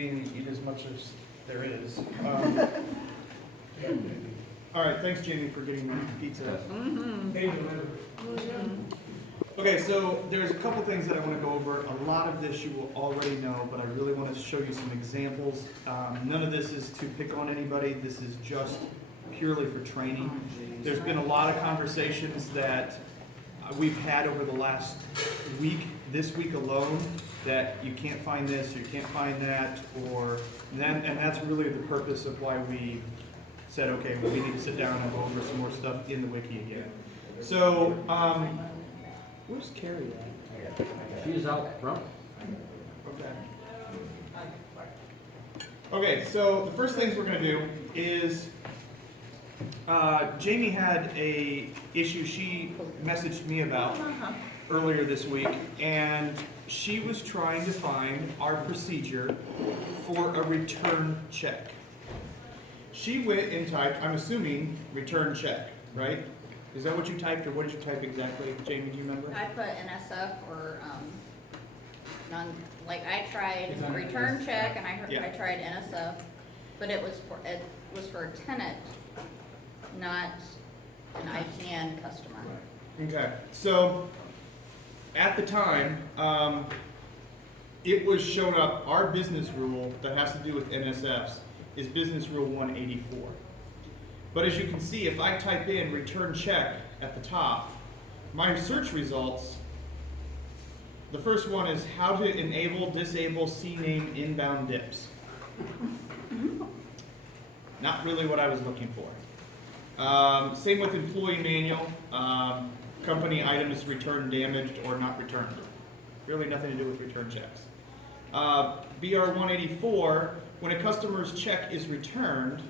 eat as much as there is. All right, thanks Jamie for getting my pizza. Okay, so there's a couple things that I want to go over. A lot of this you will already know, but I really want to show you some examples. None of this is to pick on anybody. This is just purely for training. There's been a lot of conversations that we've had over the last week, this week alone, that you can't find this, you can't find that, or then, and that's really the purpose of why we said, okay, well, we need to sit down and go over some more stuff in the wiki again. So, where's Carrie at? She's out front. Okay. Okay, so the first things we're going to do is, Jamie had a issue she messaged me about earlier this week, and she was trying to find our procedure for a return check. She went and typed, I'm assuming, return check, right? Is that what you typed, or what did you type exactly? Jamie, do you remember? I put NSF or none. Like I tried return check and I tried NSF, but it was for a tenant, not an ITN customer. Okay, so at the time, it was shown up, our business rule that has to do with NSFs is Business Rule 184. But as you can see, if I type in return check at the top, my search results, the first one is how to enable, disable CNAME inbound dips. Not really what I was looking for. Same with employee manual, company items returned damaged or not returned. Really nothing to do with return checks. BR 184, when a customer's check is returned,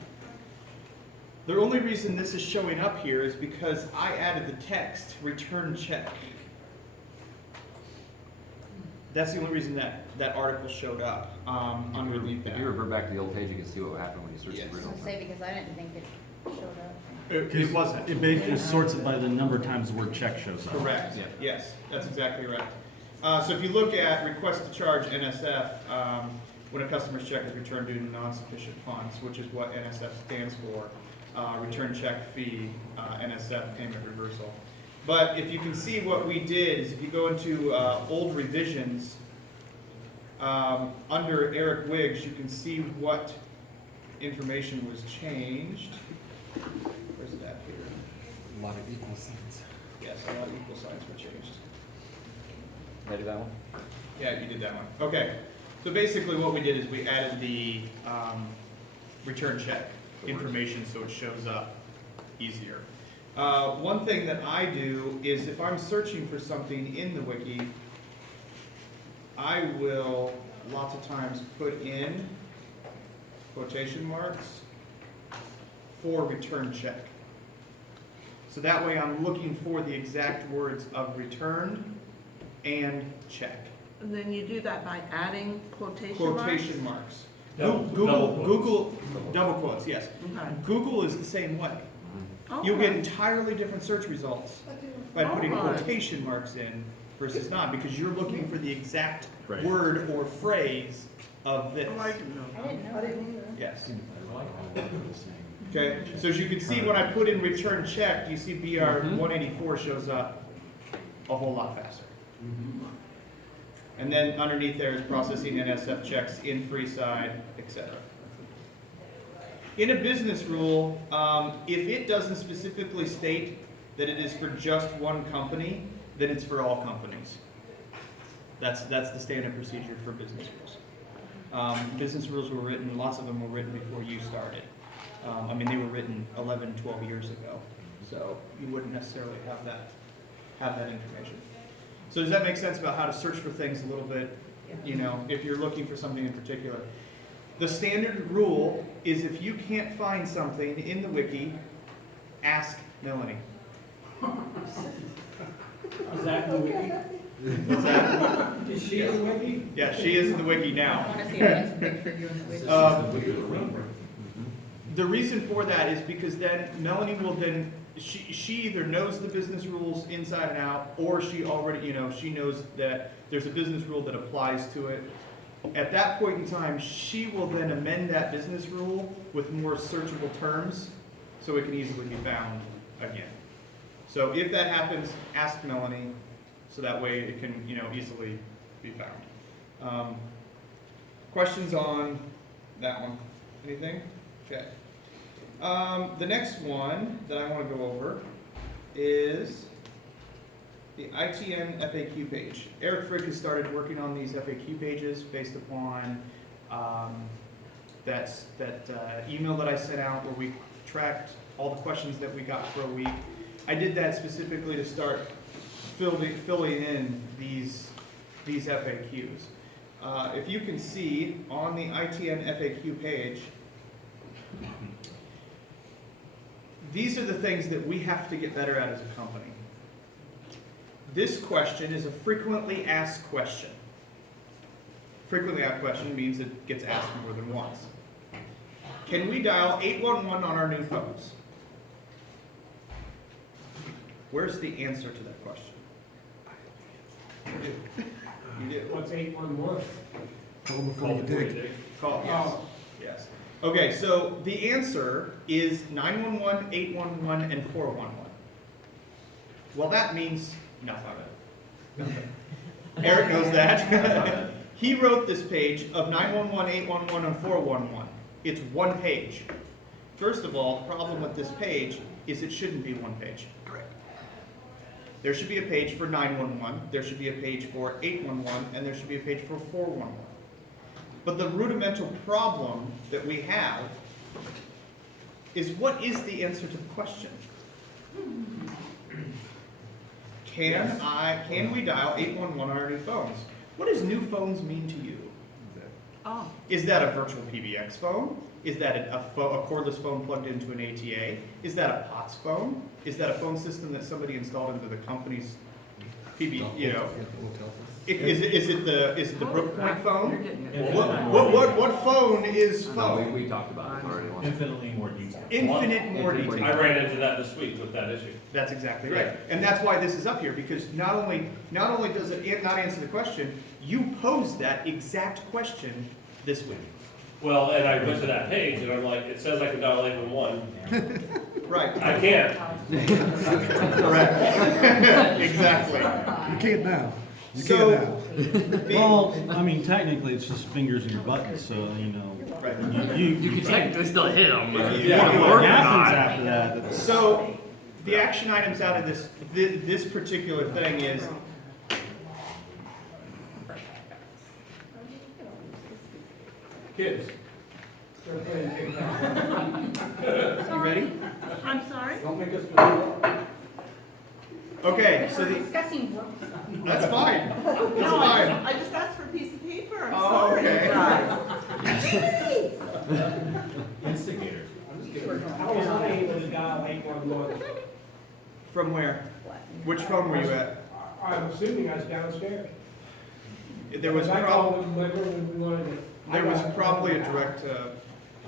the only reason this is showing up here is because I added the text, return check. That's the only reason that article showed up underneath that. If you revert back to the old page, you can see what happened when you searched Yes. the I was original. gonna say because I didn't think it showed up. It wasn't. It basically sorts it by the number of times the word check shows up. Correct. Yeah. Yes, that's exactly right. So if you look at request to charge NSF, when a customer's check is returned due to non-sufficient funds, which is what NSF stands for, return check fee, NSF payment reversal. But if you can see what we did is if you go into old revisions, under Eric Wiggs, you can see what information was changed. Where's it at here? A lot of equal signs. Yes, a lot of equal signs were changed. Did I do that one? Yeah, you did that one. Okay. So basically what we did is we added the return check information so it shows up easier. One thing that I do is if I'm searching for something in the wiki, I will lots of times put in quotation marks for return check. So that way I'm looking for the exact words of return and check. And then you do that by adding quotation Quotation marks. Double Google, double quotes, yes. marks? Okay. Google is the same way. Okay. You'll get entirely different search results by putting Alright. quotation marks in versus not, because you're looking for the exact Right. word or phrase of this. Oh, I didn't know. I didn't know. Yes. Okay, so as you can see, when I put in return check, you see BR 184 shows up a whole lot faster. And then underneath there is processing NSF checks in Freeside, etc. In a business rule, if it doesn't specifically state that it is for just one company, then it's for all companies. That's the standard procedure for business rules. Business rules were written, lots of them were written before you started. I mean, they were written 11, 12 years ago, so you wouldn't necessarily have that information. So does that make sense about how to search for things a little bit, you know, if you're looking for something in particular? The standard rule is if you can't find something in the wiki, ask Melanie. Is that in the wiki? What's that? Is she in the wiki? Yeah, she is in the wiki I now. want to see if that's a picture of you in the wiki. The reason for that is because then Melanie will then, she either knows the business rules inside and out, or she already, you know, she knows that there's a business rule that applies to it. At that point in time, she will then amend that business rule with more searchable terms, so it can easily be found again. So if that happens, ask Melanie, so that way it can, easily be found. Questions on that one? Anything? Okay. The next one that I want to go over is the ITN FAQ page. Eric Frick has started working on these FAQ pages based upon that email that I sent out where we tracked all the questions that we got for a week. I did that specifically to start filling in these FAQs. If you can see on the ITN FAQ page, these are the things that we have to get better at as a company. This question is a frequently asked question. Frequently asked question means it gets asked more than once. Can we dial 811 on our new phones? Where's the answer to that question? You do. What's 811? Call them before you dig. Call, yes. Yes. Okay, so the answer is 911, 811, and 411. Well, that means nothing. Eric knows that. He wrote this page of 911, 811, and 411. It's one page. First of all, the problem with this page is it shouldn't be one page. Correct. There should be a page for 911, there should be a page for 811, and there should be a page for 411. But the rudimental problem that we have is, what is the answer to the question? Can we dial 811 on our new phones? What does new phones mean to you? Oh, Is that a virtual PBX phone? Is that a cordless phone plugged into an ATA? Is that a POTS phone? Is that a phone system that somebody installed into the company's PB, Is it the Brookpoint you're phone? getting it. What phone is No, phone? we talked about it already once. Infinitely more detail. Infinite more Infinite more detail. I ran into that this week with that issue. That's exactly right. And that's why this is up here, because not only does it not answer the question, you posed that exact question this week. Well, and I went to that page and I'm like, it says I can dial 811. Right. I can't. Correct. Exactly. You can't now. You So- can't now. Well, I mean, technically, it's just fingers in your buttons, so, Right. You can technically still hit them. Yeah. What happens after that? It's- So, the action items out of this particular thing is, Kids. They're playing TikTok. you ready? I'm sorry? Don't make us do Okay, so We're discussing work stuff. that's fine. That's No, fine. I just asked for a piece of paper, I'm Oh, sorry, okay. guys. Instigator. How was I able to dial 811? From where? Which phone were you at? I'm assuming I was downstairs. There was I prob- called them when we wanted to. there was probably a direct,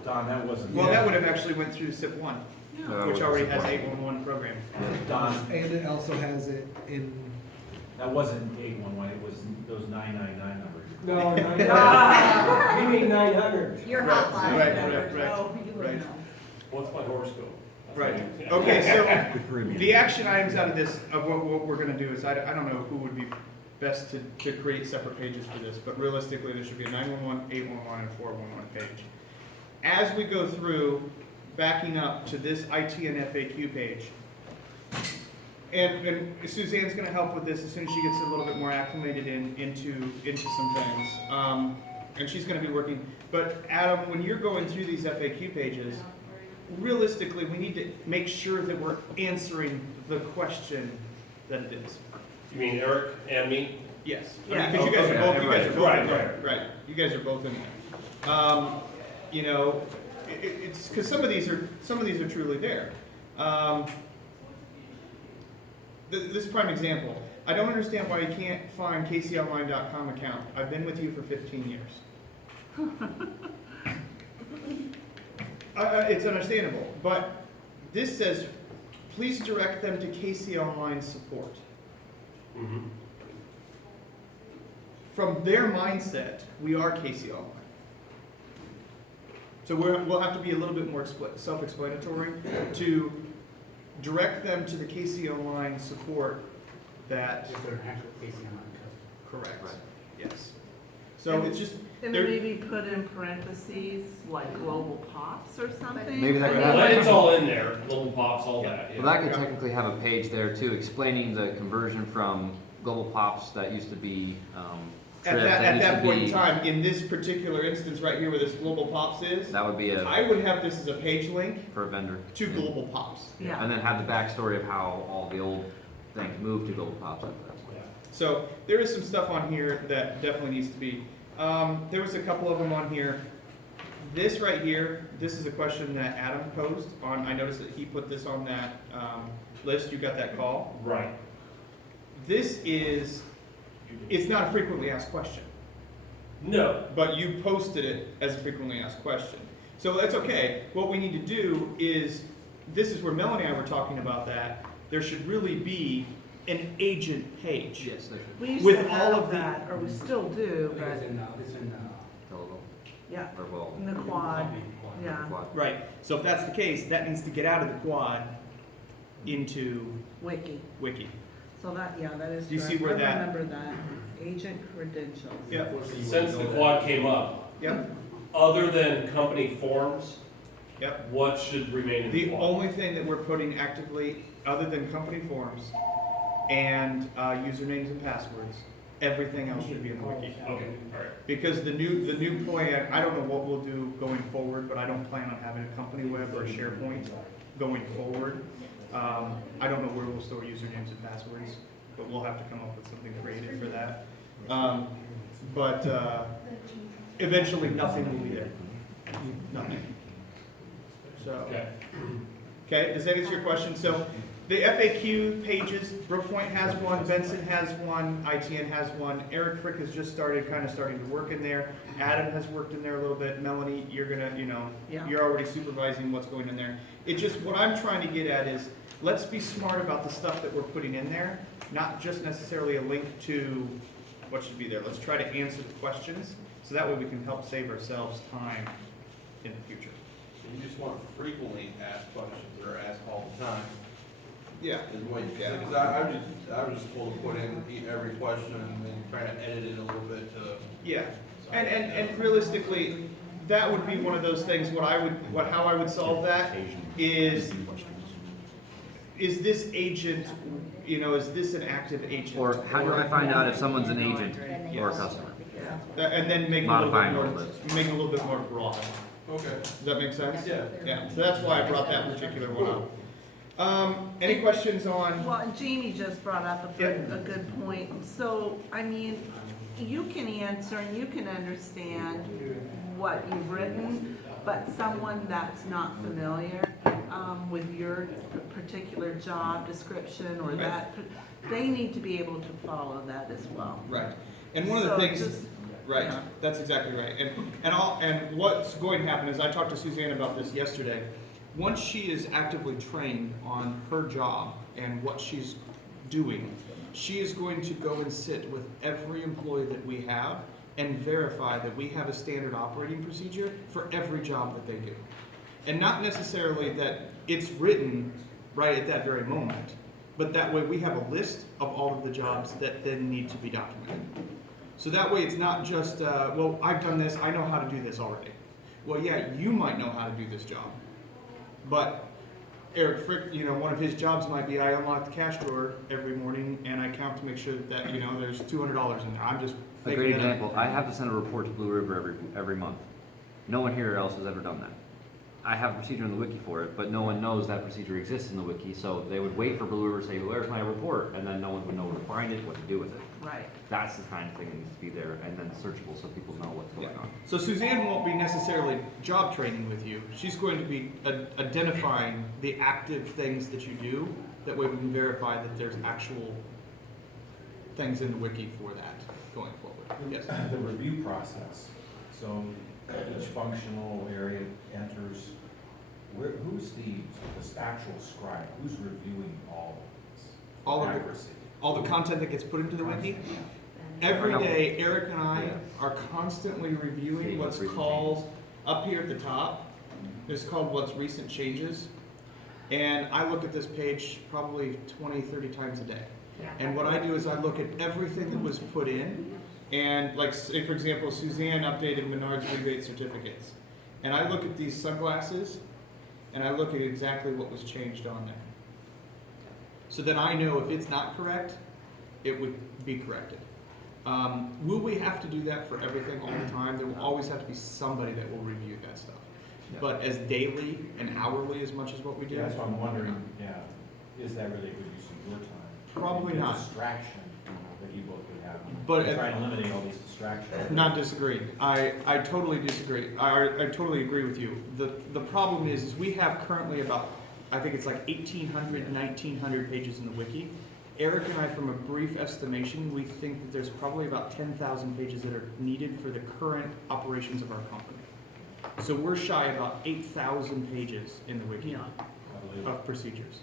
Don, that wasn't. well, that would have actually went through SIP 1, No, which already has support. 811 programmed. Don, And it also has it in, that wasn't 811, it was those 999 numbers. No, 900. You mean 900. Your Right, hotline. right. Oh, you would right. know. What's my horoscope? Right. Yeah. Okay, so The Caribbean. the action items out of this, of what we're gonna do is, I don't know who would be best to create separate pages for this, but realistically, there should be a 911, 811, and 411 page. As we go through, backing up to this ITN FAQ page, and Suzanne's gonna help with this as soon as she gets a little bit more acclimated into some things. And she's gonna be working, but Adam, when you're going through these FAQ pages, realistically, we need to make sure that we're answering the question that it is. You mean Eric and me? Yes. Yeah. Because you guys are both, Right, in there. Right, you guys are both in there. You know, it's, because some of these are truly there. This is a prime example. I don't understand why you can't find kconline.com account. I've been with you for 15 years. It's understandable, but this says, please direct them to KC Online support. Mm-hmm. from their mindset, we are KC Online. So we'll have to be a little bit more self-explanatory to direct them to the KC Online support that. If they're an actual Casey Online customer. Correct. Right. Yes. So it's just, And there- then maybe put in parentheses, like Global Pops or something? Maybe that I could mean, happen. Well, it's all in there, little pops, all that, yeah. Well, that could technically have a page there too, explaining the conversion from Global Pops that used to be, Trip, at used that to point in be- time, in this particular instance right here where this Global Pops is, That would be I would have this as a page link for a vendor. to Global Pops. Yeah. And then have the backstory of how all the old things moved to Global Pops after that point. Yeah. So there is some stuff on here that definitely needs to be. There was a couple of them on here. This right here, this is a question that Adam posed on. I noticed that he put this on that list. You got that call. Right. This is, it's not a frequently asked question, No, but you posted it as a frequently asked question. So that's okay. What we need to do is, this is where Melanie and I were talking about that. There should really be an agent page. Yes, they should. We used With to all have of the- that, or we still do, It's but, in, Total, yeah, or well, in the quad, yeah. quad. Right. So if that's the case, that needs to get out of the quad into Wiki. Wiki. So that, yeah, that is Do you correct. see where that- I remember that. Agent credentials. Yep. since the quad came up, Yep. other than company forms, Yep. what should remain in the The quad? only thing that we're putting actively, other than company forms and usernames and passwords, everything else should be in the wiki. Okay, all right. Because the new plan, I don't know what we'll do going forward, but I don't plan on having a company web or a SharePoint going forward. I don't know where we'll store usernames and passwords, but we'll have to come up with something creative for that. But eventually, nothing will be there. Nothing. So. Okay. Okay, does that answer your question? So the FAQ pages, Brookpoint has one, Benson has one, ITN has one, Eric Frick has just starting to work in there. Adam has worked in there a little bit. Melanie, you're gonna, Yeah. you're already supervising what's going in there. It just, what I'm trying to get at is, let's be smart about the stuff that we're putting in there, not just necessarily a link to what should be there. Let's try to answer the questions, so that way we can help save ourselves time in the future. You just want frequently asked questions or asked all the time. Yeah. Is what you, Yeah. because I was just told to put in every question and then try to edit it a little bit to. Yeah, and realistically, that would be one of those things, how I would solve that is this agent, is this an active agent? Or how do I find out if someone's an agent or a Yes. customer? And then make it a little bit Modifying more, all this. make it a little bit more broad. Okay. Does that make sense? Yeah. Yeah, so that's why I brought that particular one up. Any questions on, Well, Jeannie just brought up a good point. So, I mean, you can answer and you can understand what you've written, but someone that's not familiar with your particular job description or that, they need to be able to follow that as well. right, and one of the So things. just- Right, Yeah. that's exactly right. And what's going to happen is, I talked to Suzanne about this yesterday. Once she is actively trained on her job and what she's doing, she is going to go and sit with every employee that we have and verify that we have a standard operating procedure for every job that they do. And not necessarily that it's written right at that very moment, but that way we have a list of all of the jobs that then need to be documented. So that way it's not just, well, I've done this, I know how to do this already. Well, yeah, you might know how to do this job. But Eric Frick, one of his jobs might be, I unlock the cash drawer every morning and I count to make sure that, there's $200 in there. I'm just A making great it up. example, I have to send a report to Blue River every month. No one here else has ever done that. I have a procedure in the wiki for it, but no one knows that procedure exists in the wiki, so they would wait for Blue River to say, where's my report? And then no one would know where to find it, what to do with it. Right. That's the kind of thing that needs to be there, and then searchable so people know what's going on. So Suzanne won't be necessarily job training with you. She's going to be identifying the active things that you do. That way we can verify that there's actual things in the wiki for that going forward. Yes. The review process, so each functional area enters, who's the actual scribe? Who's reviewing all of this? All of it. Accuracy. All the content that gets put into the wiki? Every day, Eric and I are constantly reviewing what's Recent called, up here at the top, it's called what's recent changes. And I look at this page probably 20, 30 times a day. And what I do is I look at everything that was put in, and like, say for example, Suzanne updated Menards rebate certificates. And I look at these sunglasses, and I look at exactly what was changed on there. So then I know if it's not correct, it would be corrected. Will we have to do that for everything all the time? There will always have to be somebody that will review that stuff. But as daily and hourly as much as what we do? Yeah, that's what I'm wondering, yeah, is that really a good use of your time? Probably The not. Distraction, that you both would have. But Try and eliminate all these distractions. Not disagree. I totally disagree. I totally agree with you. The problem is we have currently about, I think it's like 1,800, 1,900 pages in the wiki. Eric and I, from a brief estimation, we think that there's probably about 10,000 pages that are needed for the current operations of our company. So we're shy about 8,000 pages in the wiki of procedures.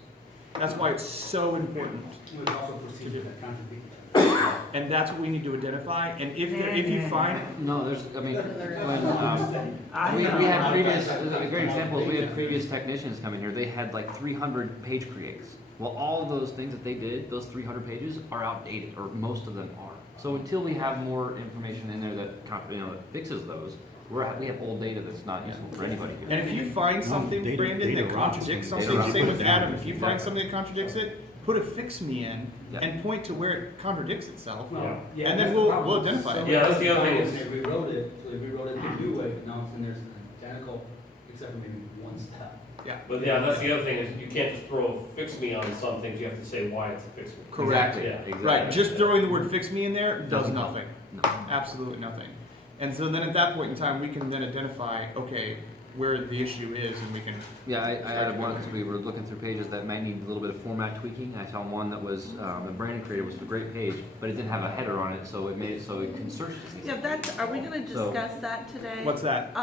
That's why it's so important. With also procedures that contradict. And that's what we need to identify. And if you find, No, there's, I mean, when, we know. had previous, a great example is we had previous technicians come in here, they had like 300 page creates. Well, all of those things that they did, those 300 pages are outdated, or most of them are. So until we have more information in there that, that fixes those, we have old data that's not useful for anybody. and if you find something, Data- Brandon, data that rots. contradicts Data something, rots. same with Adam, if you find Exactly. something that contradicts it, put a fix me in Yeah. and point to where it contradicts itself. Yeah. And then we'll identify it. Yeah, that's the other thing is- They rewrote it, so they rewrote it the new way, but now it's in there's identical, except for maybe one step. But yeah, that's the other thing, is you can't just throw fix me on some things, you have to say why it's a fix me. Correct. Exactly, Yeah. exactly. Right, just throwing the word fix me in there does Doesn't- nothing, No. absolutely nothing. And so then at that point in time, we can then identify, okay, where the issue is, and we can, Yeah, I added one because we were looking through pages that might need a little bit of format tweaking. I saw one that was, that Brandon created, was a great page, but it didn't have a header on it, so it made it so it can search things. Yeah, that's, are we gonna discuss that today? what's that?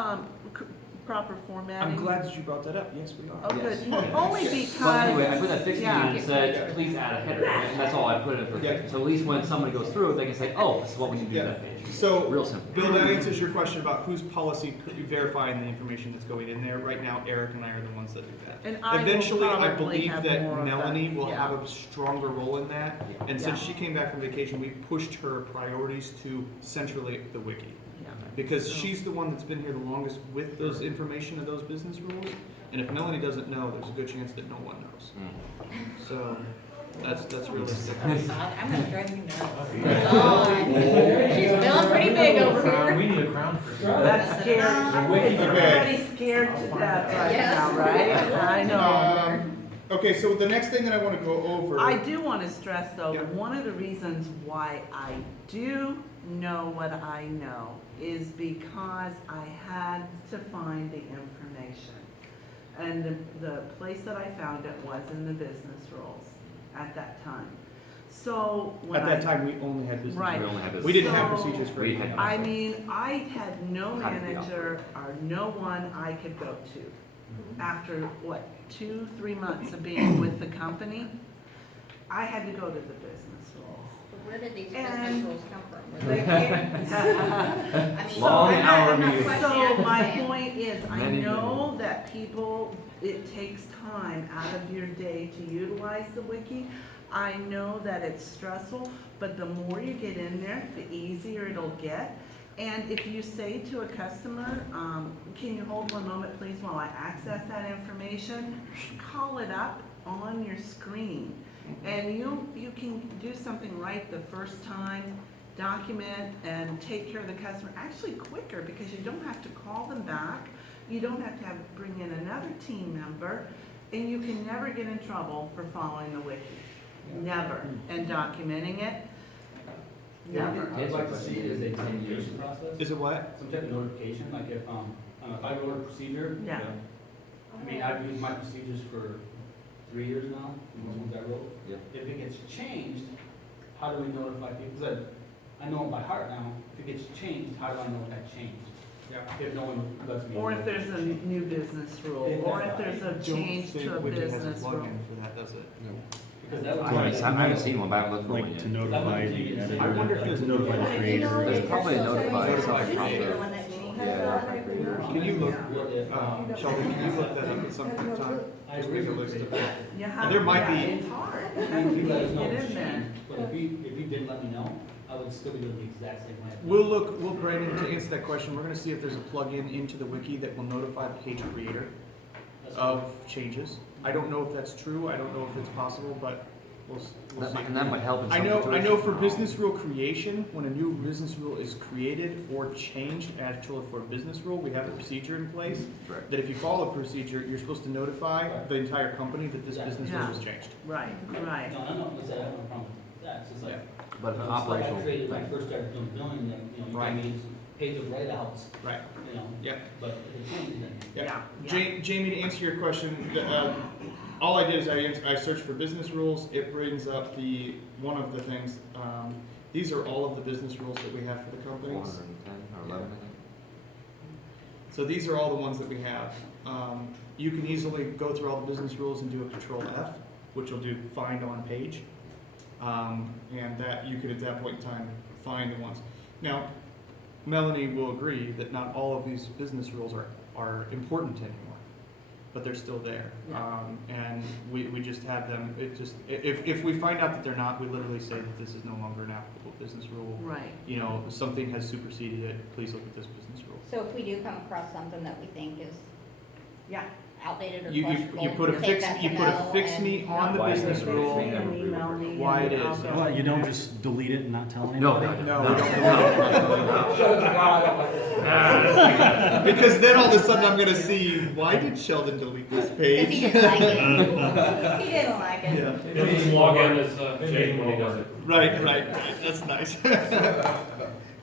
Proper formatting? I'm glad that you brought that up, yes, we are. Oh, Yes. good, only because. Well, anyway, I put that fix me in Yeah. and said, please add a header, and that's all I put in for Yeah. fix. So at least when somebody goes through, they can say, oh, this is what we need to do Yeah. that page. So, Real simple. Bill, that answers your question about whose policy could be verifying the information that's going in there. Right now, Eric and I are the ones that do that. And I will Eventually, I probably believe have that more of Melanie will yeah. have a stronger role in that. And since Yeah. she came back from vacation, we pushed her priorities to centrally the wiki. Yeah. Because So- she's the one that's been here the longest with those information of those business rules. And if Melanie doesn't know, there's a good chance that no one knows. Mm. So, that's realistic. I'm gonna drive you nuts. God. She's feeling pretty big over here. We need a crown for sure. That's scary. Okay. Everybody's scared to death right Yes. now, right? I know. Okay, so the next thing that I want to go over. I do want to stress though, Yeah. one of the reasons why I do know what I know is because I had to find the information. And the place that I found it was in the business rules at that time. So when At that time, we only had business. Right. We only had this. We didn't have So- procedures for We anything had- else. I mean, I had no How did we manager or no one I could go to. After, what, 2-3 months of being with the company, I had to go to the business rules. Where did these And- business rules come from? Were They they- can't- I mean, Long I'm not- hour I'm not meeting. questioning, So I'm my just saying. point is, I Many, know that people, it takes time out of your day to utilize the wiki. I know that it's stressful, but the more you get in there, the easier it'll get. And if you say to a customer, can you hold one moment please while I access that information, call it up on your screen. And you can do something right the first time, document and take care of the customer actually quicker because you don't have to call them back. You don't have to bring in another team member, and you can never get in trouble for following the wiki. Never. And documenting it, never. I'd like to see is a notification process, Is it what? some type of notification, like if I wrote a procedure. Yeah. I mean, I've used my procedures for 3 years now, the ones I wrote. Yeah. If it gets changed, how do we notify people? Because I know it by heart now. If it gets changed, how do I know that changed? If no one lets me know. Or if there's a new business rule, or if there's a change to a Wiki has a business rule. plugin for that, does it? Because that would. I haven't seen one, but I haven't looked for one Like to yet. notify the editor, I wonder if there's to notify the creator. There's probably a notify Notify something from creator. the, yeah. Can you look, Sheldon, can you look that up at some point in time? Just make a list of it. You have, There might yeah, be- it's hard. You That's what you let us get know in it's there. changed, but if you didn't let me know, I would still be doing the exact same way. We'll, Brandon, to answer that question, we're gonna see if there's a plugin into the wiki that will notify the page creator That's of changes. I don't know if that's true, I don't know if it's possible, but we'll see. And that might help in I some know situations. for business rule creation, when a new business rule is created or changed, actually for a business rule, we have a procedure in place Right. that if you follow a procedure, you're supposed to notify the entire company that this business rule was changed. Right, right. No, I know, I said I have no problem with that, it's just like. But an the stuff operational I created when I thing. first started doing billing, that, you know, you Right. gave me page of write-outs, Right. you know, Yep. but if it changed, then. Yeah. Yeah. Jamie, to answer your question, all I did is I searched for business rules. It brings up one of the things. These are all of the business rules that we have for the companies. 410 or 11, I think. So these are all the ones that we have. You can easily go through all the business rules and do a Control F, which will do find on page. And that you could at that point in time find the ones. Now, Melanie will agree that not all of these business rules are important anymore, but they're still there. And we just have them, if we find out that they're not, we literally say that this is no longer an applicable business rule. Right. You know, something has superseded it, please look at this business rule. So if we do come across something that we think is Yeah. outdated or You questionable, put a take fix, that you to put a Mel fix and- me on the Why is business it rule. fixing it? Email me Why it and is, I'll yeah. go What, you don't there. just delete it and not tell No, anybody? No, we don't delete it. Shut the God up like this. Because then all of a sudden I'm gonna see, why did Sheldon delete this Cause page? he didn't like it. He didn't like it. Yeah. He'll just log in as Jake when he does it. Right, that's nice.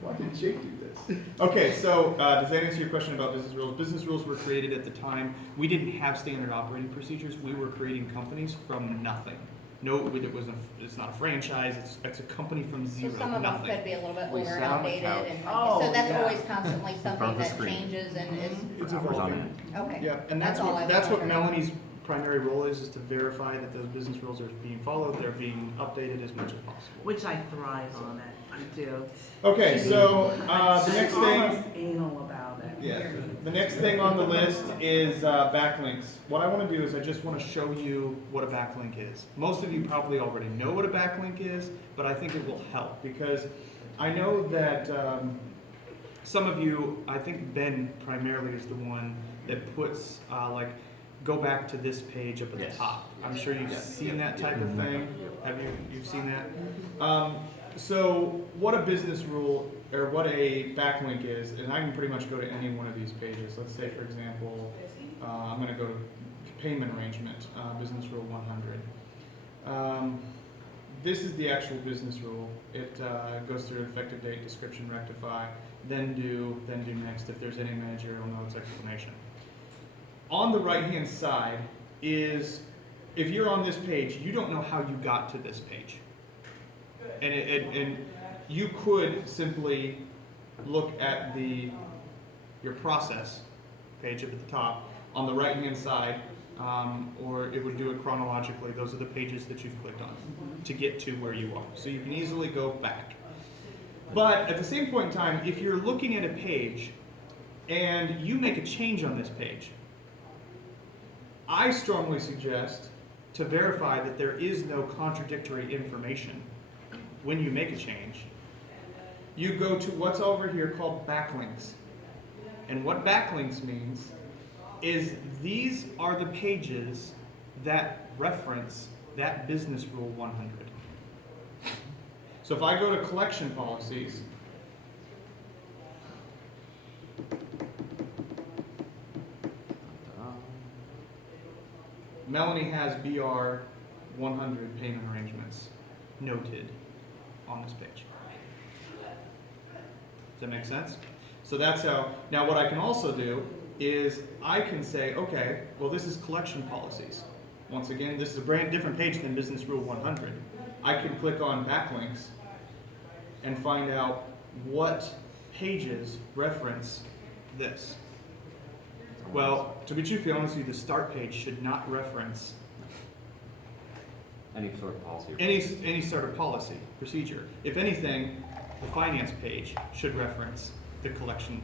Why did Jake do this? Okay, so, does that answer your question about business rules? Business rules were created at the time, we didn't have standard operating procedures, we were creating companies from nothing. No, it's not a franchise, it's a company from So zero, some of them nothing. could be a little bit We older and sat on the outdated couch. and, Oh, so that's yeah. always constantly front something of the that screen. changes and is, It's Hours on evolving. end. okay. Yeah, and that's all I what, was that's what wondering. Melanie's primary role is to verify that those business rules are being followed, they're being updated as much as possible. Which I thrive on it, I do. Okay, so, the I'm next almost thing, anal about it. yeah, the next thing on the list is, backlinks. What I wanna do is I just wanna show you what a backlink is. Most of you probably already know what a backlink is, but I think it will help, because I know that, some of you, I think Ben primarily is the one that puts, like, go back to this page up at the Yes. top. I'm sure you've seen that type of thing. Have you've seen that? So what a business rule, or what a backlink is, and I can pretty much go to any one of these pages. Let's say, for example, I'm gonna go to payment arrangement, business rule 100. This is the actual business rule. It goes through effective date, description, rectify, then do next if there's any managerial notes, explanation. On the right-hand side is, if you're on this page, you don't know how you got to this page. And you could simply look at your process page up at the top on the right-hand side, or it would do it chronologically. Those are the pages that you've clicked on to get to where you are. So you can easily go back. But at the same point in time, if you're looking at a page and you make a change on this page, I strongly suggest to verify that there is no contradictory information when you make a change. You go to what's over here called backlinks. And what backlinks means is these are the pages that reference that business rule 100. So if I go to collection policies, Melanie has BR 100 payment arrangements noted on this page. Does that make sense? So that's how, now what I can also do is I can say, okay, well this is collection policies. Once again, this is a brand different page than business rule 100. I can click on backlinks and find out what pages reference this. Well, to be truthfully honest with you, the start page should not reference Any sort of policy. or any sort of policy, procedure. If anything, the finance page should reference the collection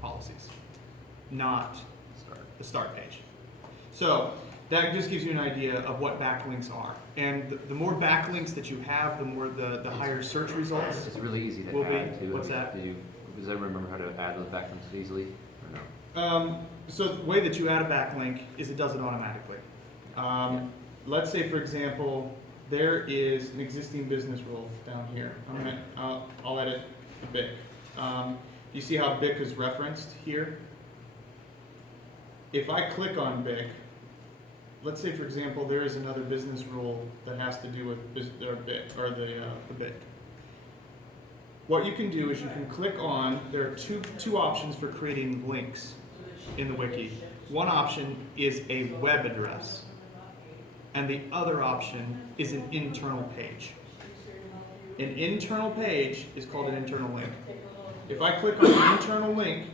policies, not Start. the start page. So that just gives you an idea of what backlinks are. And the more backlinks that you have, the more the higher search results. It's really easy to Will be. add too. What's that? Does everyone remember how to add those backlinks easily or no? So the way that you add a backlink is it does it automatically. Let's say, for example, there is an existing business rule down here. I'll edit a BIC. You see how BIC is referenced here? If I click on BIC, let's say, for example, there is another business rule that has to do with BIC or the BIC. What you can do is you can click on, there are two options for creating links in the wiki. One option is a web address, and the other option is an internal page. An internal page is called an internal link. If I click on the internal link,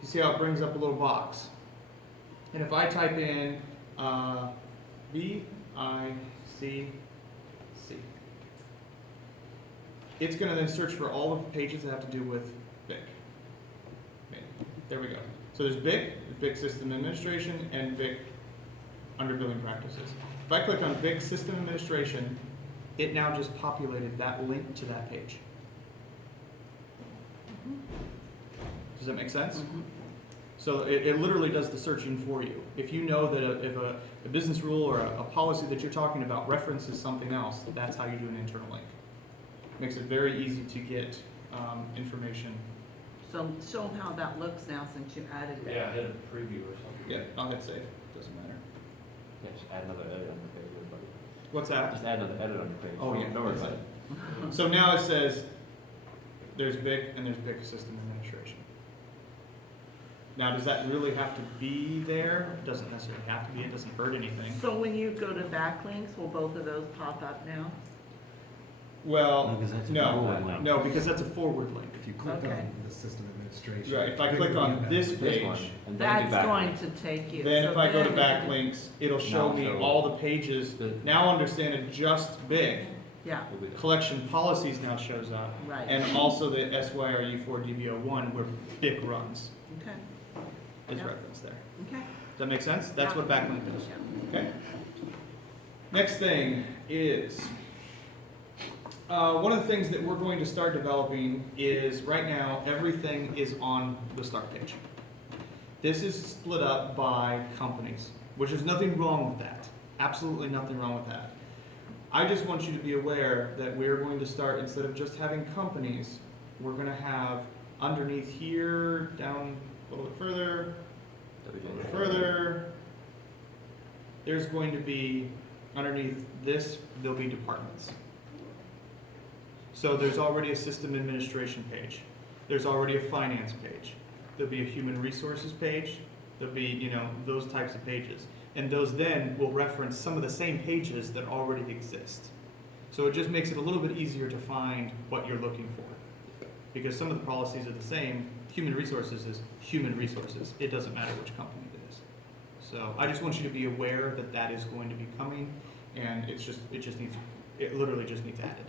you see how it brings up a little box. And if I type in BICC, it's going to then search for all of the pages that have to do with BIC. Okay, there we go. So there's BIC System Administration, and BIC under Billing Practices. If I click on BIC System Administration, it now just populated that link to that page. Does that make sense? So it literally does the searching for you. If you know that if a business rule or a policy that you're talking about references something else, that's how you do an internal link. Makes it very easy to get information. So show them how that looks now since you added that. Yeah, hit a preview or something. Yeah, I'll hit save. Doesn't matter. Yeah, just add another edit on your page. Everybody. What's that? Just add another edit on your page. Oh, yeah. Don't worry about it. So now it says there's BIC and there's BIC System Administration. Now, does that really have to be there? It doesn't necessarily have to be. It doesn't hurt anything. So when you go to backlinks, will both of those pop up now? Well, No, 'cause that's a no, forward link. no, because that's a forward link. If you click Okay. on the system administration. Right, if I bring click you on back. this This one. page, And then That's do backlinks. going to take you. then so if I go to then- backlinks, it'll show Now me show- all the pages. Good. Now understand it just BIC. Yeah, We'll be there. Collection policies now shows up. right. And also the SYRU4 DB01 where BIC runs Okay, is Yep. referenced there. okay. Does that make sense? That's Yeah. what backlink is. Yeah. Okay. Next thing is, one of the things that we're going to start developing is right now everything is on the start page. This is split up by companies, which is nothing wrong with that. Absolutely nothing wrong with that. I just want you to be aware that we're going to start, instead of just having companies, we're going to have underneath here, down a little bit further, further, there's going to be, underneath this, there'll be departments. So there's already a system administration page. There's already a finance page. There'll be a human resources page. There'll be, those types of pages. And those then will reference some of the same pages that already exist. So it just makes it a little bit easier to find what you're looking for. Because some of the policies are the same. Human resources is human resources. It doesn't matter which company it is. So I just want you to be aware that that is going to be coming, and it literally just needs added.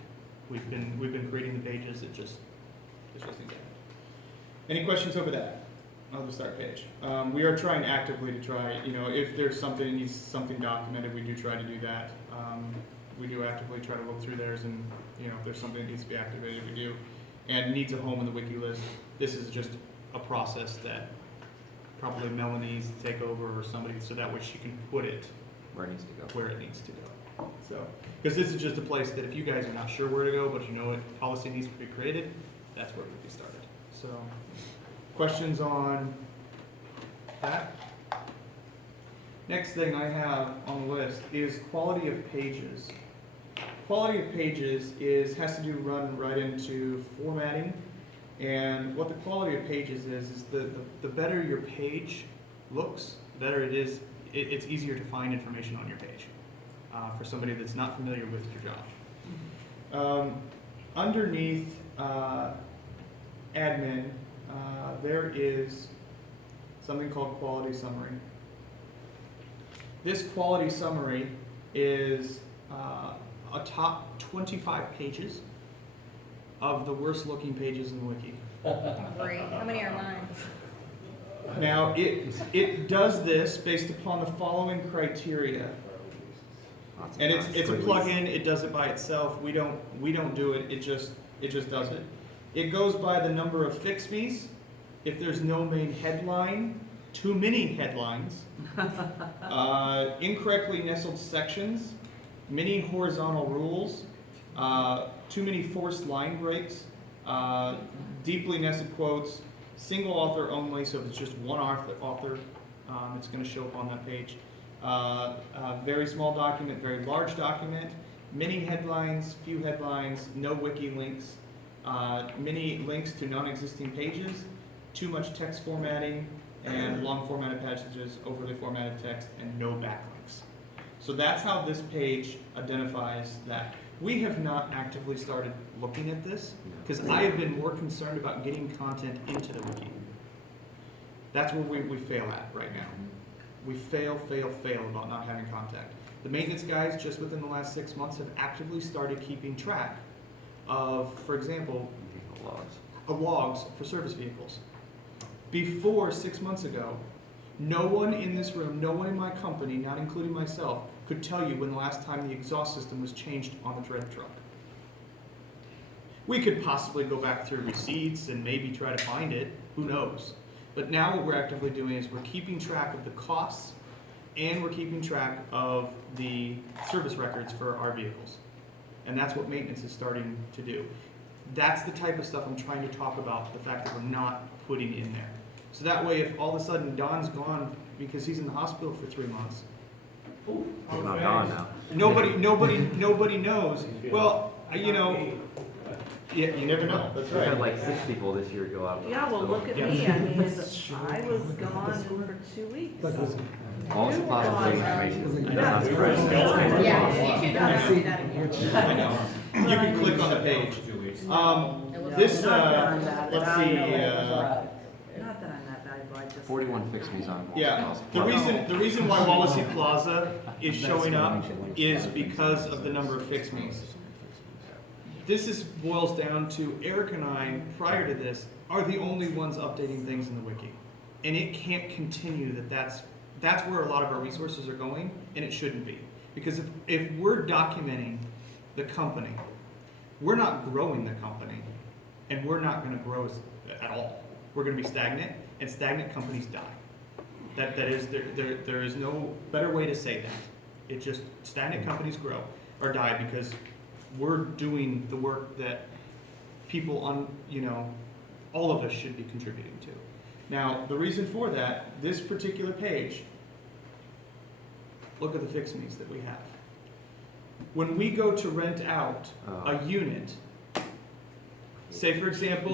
We've been creating the pages. It just needs added. Any questions over that? On the start page. We are trying actively to try, if there's something that needs something documented, we do try to do that. We do actively try to look through theirs, and if there's something that needs to be activated, we do. And needs a home in the wiki list. This is just a process that probably Melanie needs to take over, or somebody, so that way she can put it Where it needs to go. where it needs to go. So, because this is just a place that if you guys are not sure where to go, but what policy needs to be created, that's where it would be started. So, questions on that? Next thing I have on the list is quality of pages. Quality of pages has to run right into formatting, and what the quality of pages is the better your page looks, the better it is. It's easier to find information on your page for somebody that's not familiar with your job. Underneath admin, there is something called quality summary. This quality summary is a top 25 pages of the worst looking pages in the wiki. Great. How many are mine? Now, it does this based upon the following criteria. And it's a plugin, it does it by itself. We don't do it, it just does it. It goes by the number of fix-me's. If there's no main headline, too many headlines, incorrectly nestled sections, many horizontal rules, too many forced line breaks, deeply nested quotes, single author only, so if it's just one author, it's going to show up on that page. Very small document, very large document, many headlines, few headlines, no wiki links, many links to non-existing pages, too much text formatting, and long formatted passages, overly formatted text, and no backlinks. So that's how this page identifies that. We have not actively started looking at this because I have been more concerned about getting content into the wiki. That's where we fail at right now. We fail about not having contact. The maintenance guys, just within the last 6 months, have actively started keeping track of, for example, logs for service vehicles. Before 6 months ago, no one in this room, no one in my company, not including myself, could tell you when the last time the exhaust system was changed on the tread truck. We could possibly go back through receipts and maybe try to find it, who knows. But now what we're actively doing is we're keeping track of the costs and we're keeping track of the service records for our vehicles. And that's what maintenance is starting to do. That's the type of stuff I'm trying to talk about, the fact that we're not putting in there. So that way, if all of a sudden Don's gone because he's in the hospital for 3 months, It's not gone now. nobody knows. Well, you know, yeah, you never know. That's We've had right. like 6 people this year go out. Yeah, well, look at me, I mean, I was gone for 2 weeks. All suppository information. That's not correct. Yeah, you two don't have to do that again. I know. You can click on the page. This, let's see, Not that I'm that valuable, I just. 41 fix-me's on. yeah, the reason why Wallasey Plaza is showing up is because of the number of fix-me's. This boils down to Eric and I, prior to this, are the only ones updating things in the wiki. And it can't continue that's where a lot of our resources are going, and it shouldn't be. Because if we're documenting the company, we're not growing the company, and we're not going to grow at all. We're going to be stagnant, and stagnant companies die. There is no better way to say that. It just, stagnant companies grow or die because we're doing the work that people all of us should be contributing to. Now, the reason for that, this particular page, look at the fix-me's that we have. When we go to rent out a unit, say for example,